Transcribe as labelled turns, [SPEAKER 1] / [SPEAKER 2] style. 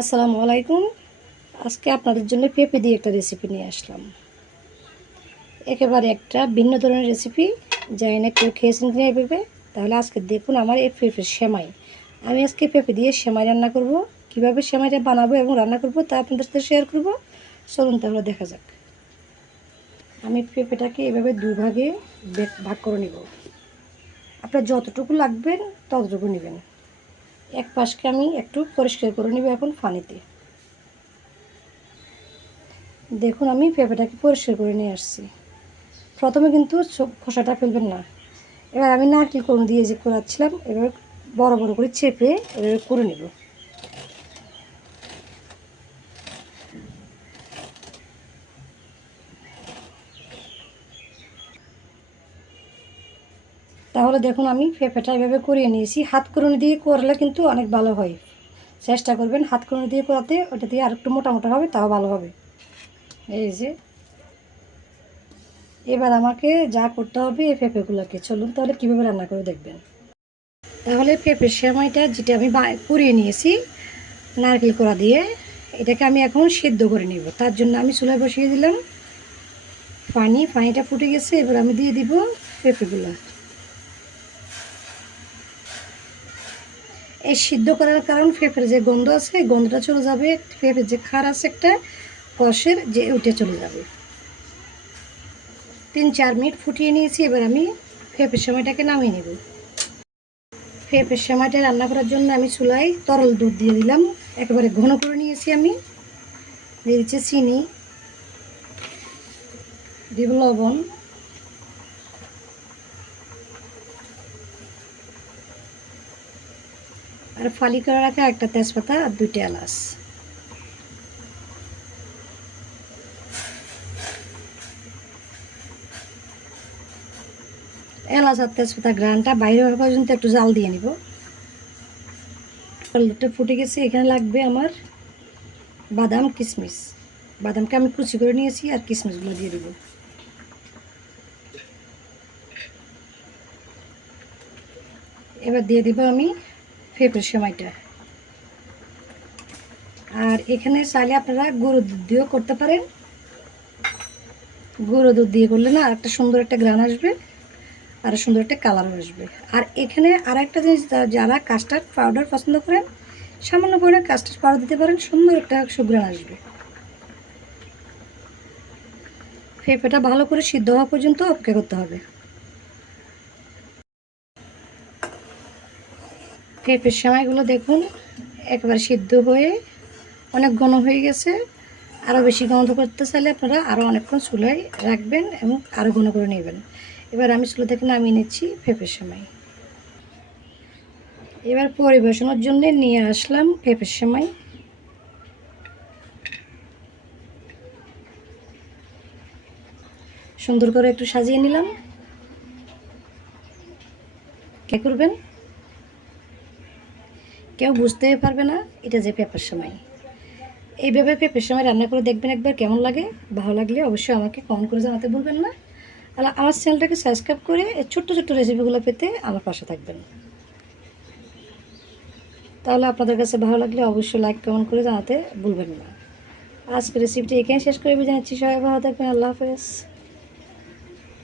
[SPEAKER 1] আসসালামু আলাইকুম। আজকে আপনাদের জন্য পেঁপে দিয়ে একটা রেসিপি নিয়ে আসলাম। একেবারে একটা ভিন্ন ধরনের রেসিপি জানি না কেউ খেয়েছেন কিনা এই পেঁপে। তাহলে আজকে দেখুন আমার এই পেঁপে সেমাই। আমি আজকে পেঁপে দিয়ে সেমাই রান্না করব, কীভাবে সেমাইটা বানাবো এবং রান্না করব তা আপনাদের সাথে শেয়ার করব। চলুন তাহলে দেখা যাক। আমি পেঁপেটাকে এভাবে দুভাগে ভাগ করে নিব। আপনার যতটুকু লাগবেন ততটুকু নেবেন। এক পাশকে আমি একটু পরিষ্কার করে নেব এখন পানিতে। দেখুন, আমি পেঁপেটাকে পরিষ্কার করে নিয়ে আসছি। প্রথমে কিন্তু খোসাটা ফেলবেন না। এবার আমি নারকেল কোন দিয়ে যে করাচ্ছিলাম, এবার বড় বড় করে চেপে এবার করে নেব। তাহলে দেখুন আমি পেঁপেটা এভাবে করিয়ে নিয়েছি। হাত করুনি দিয়ে করলে কিন্তু অনেক ভালো হয়। চেষ্টা করবেন হাত করুনি দিয়ে করাতে, ওটা দিয়ে আর একটু মোটা মোটা হবে, তাও ভালো হবে। এই যে। এবার আমাকে যা করতে হবে এই পেঁপেগুলোকে চলুন তাহলে কীভাবে রান্না করে দেখবেন। তাহলে পেঁপের সেমাইটা যেটা আমি করিয়ে নিয়েছি, নারকেল করা দিয়ে, এটাকে আমি এখন সেদ্ধ করে নিব। তার জন্য আমি চুলায় বসিয়ে দিলাম। পানি, পানিটা ফুটে গেছে, এবার আমি দিয়ে দিব পেঁপেগুলো এই সিদ্ধ করার কারণ পেঁপের যে গন্ধ আছে গন্ধটা চলে যাবে, পেঁপের যে খার আছে একটা কষের যে উঠে চলে যাবে। তিন চার মিনিট ফুটিয়ে নিয়েছি, এবার আমি পেঁপের সময়টাকে নামিয়ে নেব। পেঁপের সময়টা রান্না করার জন্য আমি চুলায় তরল দুধ দিয়ে দিলাম। একেবারে ঘন করে নিয়েছি আমি। দিয়ে দিচ্ছি চিনি দিব লবণ। আর ফালি করে রাখা একটা তেজপাতা আর দুইটা এলাচ। এলাচ আর তেজপাতা গ্রানটা বাইরে হওয়া পর্যন্ত একটু জাল দিয়ে নিব। দুধটা ফুটে গেছে, এখানে লাগবে আমার বাদাম কিশমিশ বাদামকে আমি কুচি করে নিয়েছি আর কিশমিশগুলো দিয়ে দেবো। এবার দিয়ে দিব আমি পেঁপের সময়টা। আর এখানে চাইলে আপনারা গরু দুধ দিয়েও করতে পারেন। গরু দুধ দিয়ে করলে না একটা সুন্দর একটা গ্রান আসবে, আর সুন্দর একটা কালারও আসবে। আর এখানে আর একটা জিনিস যারা কাস্টার্ড পাউডার পছন্দ করেন, সামান্য পরিমাণে কাস্টার্ড পাউডার দিতে পারেন, সুন্দর একটা সুগ্রান আসবে। পেঁপেটা ভালো করে সিদ্ধ হওয়া পর্যন্ত অপেক্ষা করতে হবে। পেঁপের সেমাইগুলো দেখুন, একবার সিদ্ধ হয়ে অনেক ঘন হয়ে গেছে। আরও বেশি গন্ধ করতে চাইলে আপনারা আরও অনেকক্ষণ চুলায় রাখবেন এবং আরও ঘন করে নেবেন। এবার আমি চুলা থেকে নামিয়ে নিচ্ছি পেঁপের সেমাই। এবার পরিবেশনের জন্য নিয়ে আসলাম পেঁপের সেমাই। সুন্দর করে একটু সাজিয়ে নিলাম। কে করবেন? কেউ বুঝতেই পারবে না, এটা যে পেঁপের সময়। এইভাবে পেঁপের সময় রান্না করে দেখবেন একবার কেমন লাগে, ভালো লাগলে অবশ্যই আমাকে কমেন্ট করে জানাতে ভুলবেন না। তাহলে আমার চ্যানেলটাকে সাবস্ক্রাইব করে এই ছোট্ট ছোট্ট রেসিপিগুলো পেতে আমার পাশে থাকবেন। তাহলে আপনাদের কাছে ভালো লাগলে অবশ্যই লাইক কমেন্ট করে জানাতে ভুলবেন না। আজকের রেসিপিটি এখানে শেষ করে জানাচ্ছি সবাই ভালো থাকবেন, আল্লাহ হাফেজ।